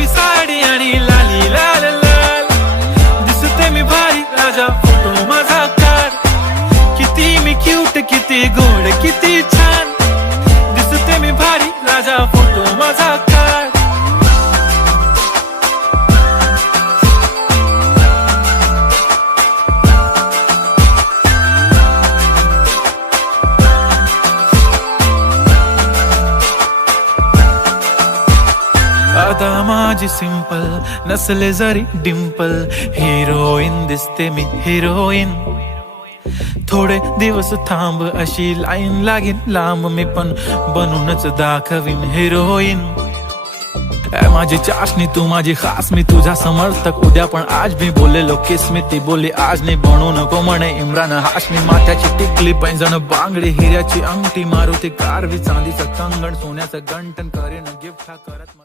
गुलाबी साडी आणि लाली लाल लाल दिसते मी भारी राजा फोटो माझा काढ किती मी क्यूट किती गोड किती छान दिसते मी भारी राजा फोटो माझा काढ आता माझी सिंपल नसले जरी डिंपल हिरोईन दिसते मी हिरोईन थोडे दिवस थांब अशी लाईन लागेल लांब मी पण बनूनच दाखवीन हिरोईन माझी चाशनी तू माझी खास मी तुझा समर्थक उद्या पण आज मी बोललेलो किस मी ती बोलली आज नाही बनू नको म्हणे इम्रान हाशमी माथ्याची टिकली पैंजण बांगडी हिऱ्याची अंगठी मारुती कारवी चांदीचं कंगण सोन्याचं गंटन करेन गिफ्ट हा करत